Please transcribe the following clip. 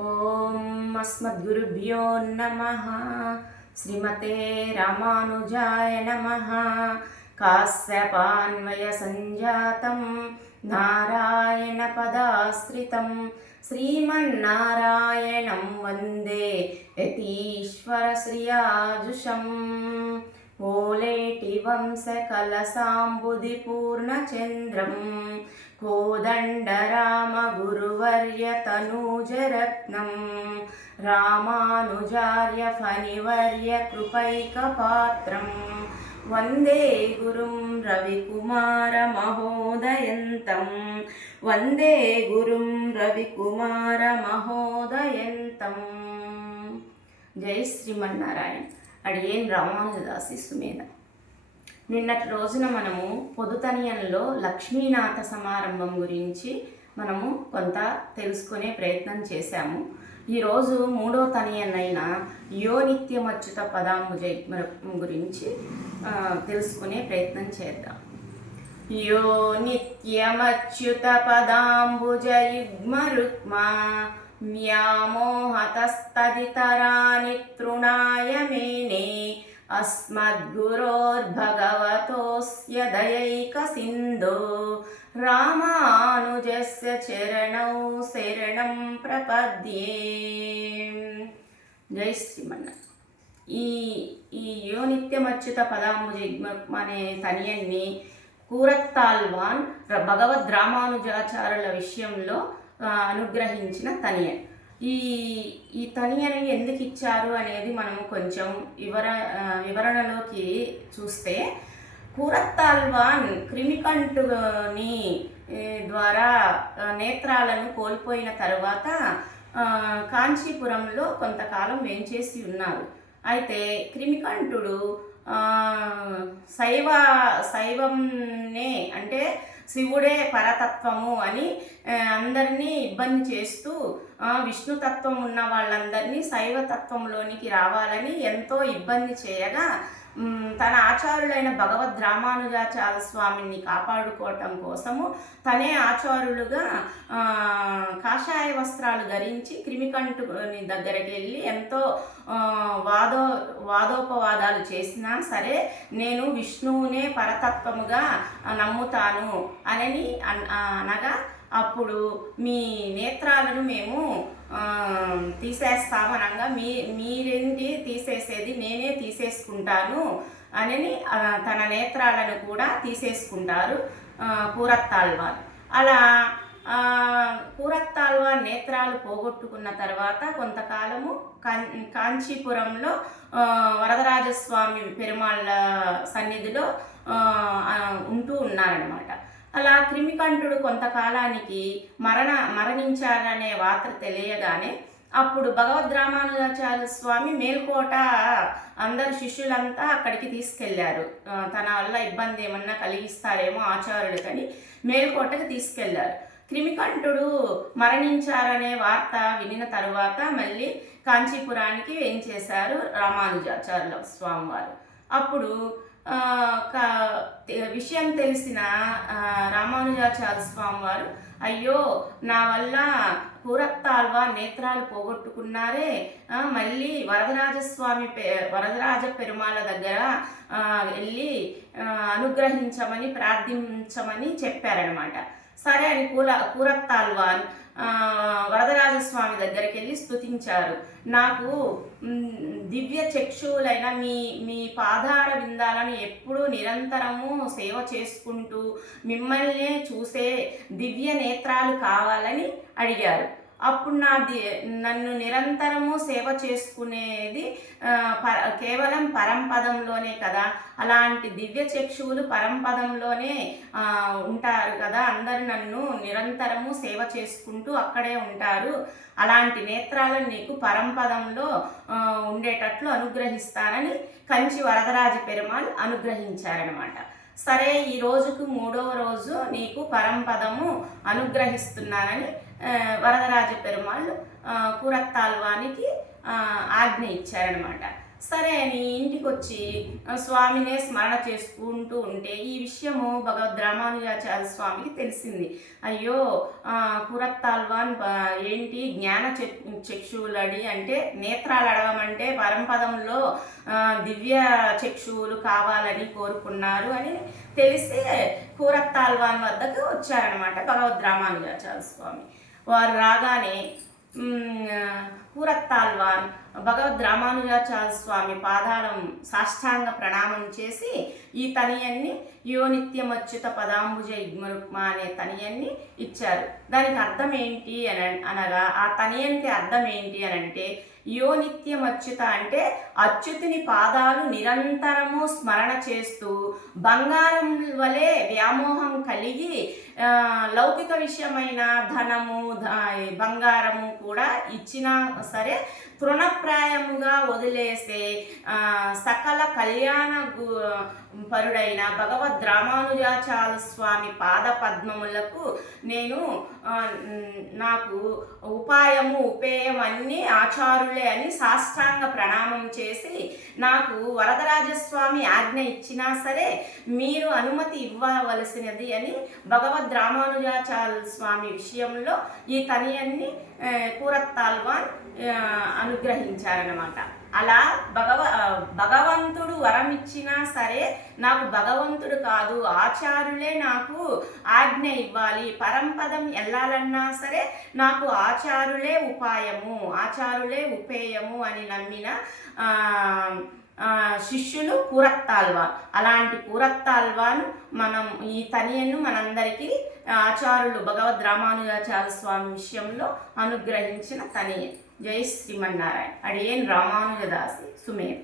ఓం అస్మద్గురుభ్యో నమః. శ్రీమతే రామానుజాయ నమః. కాశ్యపాన్వయ సంజాతం నారాయణ పదాశ్రితం శ్రీమన్నారాయణం వందే యతీశ్వర శ్రియాజుషం. ఓలేటి వంశకలసాంబుది పూర్ణచంద్రం కోదండరామ గురువర్య తనూజరత్నం రామానుజార్య ఫణివర్య కృపైకపాత్రం వందే గురుం రవికుమార మహోదయంతం వందే గురుం రవికుమార మహోదయంతం. జై శ్రీమన్నారాయణ. అడిగేన్ రామానుజదాసి సుమేధ. నిన్నటి రోజున మనము పొదుతనియంలో లక్ష్మీనాథ సమారంభం గురించి మనము కొంత తెలుసుకునే ప్రయత్నం చేశాము. ఈరోజు మూడో తనియనైన యో నిత్యమచ్యుత పదాంబుజ గురించి తెలుసుకునే ప్రయత్నం చేద్దాం. యో నిత్యమచ్యుత పదాంబుజ యుగ్మరుక్మా వ్యామోహతస్తదితరాని తృణాయ మేనే అస్మద్గురోర్భగవతోస్య దయైక సింధో రామానుజస్య చరణౌ శరణం ప్రపద్యే. జై శ్రీమన్న. ఈ యో నిత్యమచ్యుత పదాంబుజ అనే తనియన్ని కూరత్తాల్వాన్ భగవద్ రామానుజాచార్యుల విషయంలో అనుగ్రహించిన తనియన్. ఈ తనియని ఎందుకు ఇచ్చారు అనేది మనము కొంచెం వివరణలోకి చూస్తే, కూరత్తాల్వాన్ క్రిమికంటుని ద్వారా నేత్రాలను కోల్పోయిన తర్వాత కాంచీపురంలో కొంతకాలం వేంచేసి ఉన్నారు. అయితే క్రిమికంఠుడు శైవంనే అంటే శివుడే పరతత్వము అని అందరినీ ఇబ్బంది చేస్తూ విష్ణుతత్వం ఉన్న వాళ్ళందరినీ శైవతత్వంలోనికి రావాలని ఎంతో ఇబ్బంది చేయగా, తన ఆచార్యులైన భగవద్ రామానుజాచార్య స్వామిని కాపాడుకోవటం కోసము తనే ఆచార్యులుగా కాషాయ వస్త్రాలు ధరించి క్రిమికంఠుని దగ్గరికి వెళ్ళి ఎంతో వాదోపవాదాలు చేసినా సరే నేను విష్ణువునే పరతత్వముగా నమ్ముతాను అని అనగా, అప్పుడు మీ నేత్రాలను మేము తీసేస్తామనగా, మీరేంటి తీసేసేది, నేనే తీసేసుకుంటాను అని తన నేత్రాలను కూడా తీసేసుకుంటారు కూరత్తాల్వాన్. అలా కూరత్తాల్వాన్ నేత్రాలు పోగొట్టుకున్న తర్వాత కొంతకాలము కాంచీపురంలో వరదరాజస్వామి పెరుమాళ్ళ సన్నిధిలో ఉంటూ ఉన్నారనమాట. అలా క్రిమికంఠుడు కొంతకాలానికి మరణించారనే వార్త తెలియగానే అప్పుడు భగవద్ రామానుజాచార్య స్వామి మేల్కోట అందరు శిష్యులంతా అక్కడికి తీసుకెళ్లారు. తన వల్ల ఇబ్బంది ఏమన్నా కలిగిస్తారేమో ఆచార్యులకని మేల్కోటకి తీసుకెళ్లారు. క్రిమికంఠుడు మరణించారనే వార్త వినిన తరువాత మళ్ళీ కాంచీపురానికి వేంచేశారు రామానుజాచార్యుల స్వామివారు. అప్పుడు విషయం తెలిసిన రామానుజాచార్య స్వామి వారు, అయ్యో నా వల్ల కూరత్తాల్వాన్ నేత్రాలు పోగొట్టుకున్నారే, మళ్ళీ వరదరాజ పెరుమాళ్ళ దగ్గర వెళ్ళి అనుగ్రహించమని ప్రార్థించమని చెప్పారనమాట. సరే అని కూరత్తాల్వాన్ వరదరాజస్వామి దగ్గరికి వెళ్ళి స్తుతించారు. నాకు దివ్య చక్షువులైన మీ పాదార విందాలను ఎప్పుడూ నిరంతరము సేవ చేసుకుంటూ మిమ్మల్నే చూసే దివ్య నేత్రాలు కావాలని అడిగారు. అప్పుడు నన్ను నిరంతరము సేవ చేసుకునేది కేవలం పరంపదంలోనే కదా, అలాంటి దివ్య చక్షువులు పరంపదంలోనే ఉంటారు కదా, అందరూ నన్ను నిరంతరము సేవ చేసుకుంటూ అక్కడే ఉంటారు, అలాంటి నేత్రాలను నీకు పరంపదంలో ఉండేటట్లు అనుగ్రహిస్తానని కంచి వరదరాజ పెరుమాళ్ అనుగ్రహించారనమాట. సరే, ఈ రోజుకు మూడవ రోజు నీకు పరంపదము అనుగ్రహిస్తున్నానని వరదరాజ పెరుమాళ్ కూరత్తాల్వానికి ఆజ్ఞ ఇచ్చారనమాట. సరే అని ఇంటికి వచ్చి స్వామినే స్మరణ చేసుకుంటూ ఉంటే ఈ విషయము భగవద్ రామానుజాచార్య స్వామికి తెలిసింది. అయ్యో, కురత్తాల్వాన్ ఏంటి జ్ఞాన చక్షువులడి అంటే నేత్రాలు అడగమంటే పరంపదంలో దివ్య చక్షువులు కావాలని కోరుకున్నారు అని తెలిసి కూరత్తాల్వాన్ వద్దకు వచ్చారనమాట భగవద్ రామానుజాచార్య స్వామి. వారు రాగానే కూరత్తాల్వాన్ భగవద్ రామానుజాచార్య స్వామి పాదాలం సాష్టాంగ ప్రణామం చేసి ఈ తనియన్ని యోనిత్యమచ్యుత పదాంబుజ యుగ్మరుక్మ అనే తనియన్ని ఇచ్చారు. దానికి అర్థం ఏంటి అనగా ఆ తనియనికి అర్థం ఏంటి అని అంటే యోనిత్యమచ్యుత అంటే అచ్యుతుని పాదాలు నిరంతరము స్మరణ చేస్తూ బంగారం వలె వ్యామోహం కలిగి లౌకిక విషయమైన ధనము బంగారము కూడా ఇచ్చినా సరే తృణప్రాయముగా వదిలేసే సకల కళ్యాణ పరుడైన భగవద్ రామానుజాచార్య స్వామి పాద పద్మములకు నేను నాకు ఉపాయము ఉపేయం అన్నీ ఆచారులే అని సాష్టాంగ ప్రణామం చేసి నాకు వరదరాజస్వామి ఆజ్ఞ ఇచ్చినా సరే మీరు అనుమతి ఇవ్వవలసినది అని భగవద్ రామానుజాచార్య స్వామి విషయంలో ఈ తనియన్ని కూరత్తాల్వాన్ అనుగ్రహించారనమాట. అలా భగవంతుడు వరం ఇచ్చినా సరే నాకు భగవంతుడు కాదు ఆచార్యులే నాకు ఆజ్ఞ ఇవ్వాలి, పరంపదం వెళ్ళాలన్నా సరే నాకు ఆచారులే ఉపాయము ఆచారులే ఉపేయము అని నమ్మిన శిష్యులు కూరత్తాల్వాన్. అలాంటి కూరత్తాల్వాన్ మనం ఈ తనియను మనందరికీ ఆచారులు భగవద్ రామానుజాచార్య స్వామి విషయంలో అనుగ్రహించిన తనియ. జై శ్రీమన్నారాయణ. అడియేన్ రామానుజదాసి సుమేర్.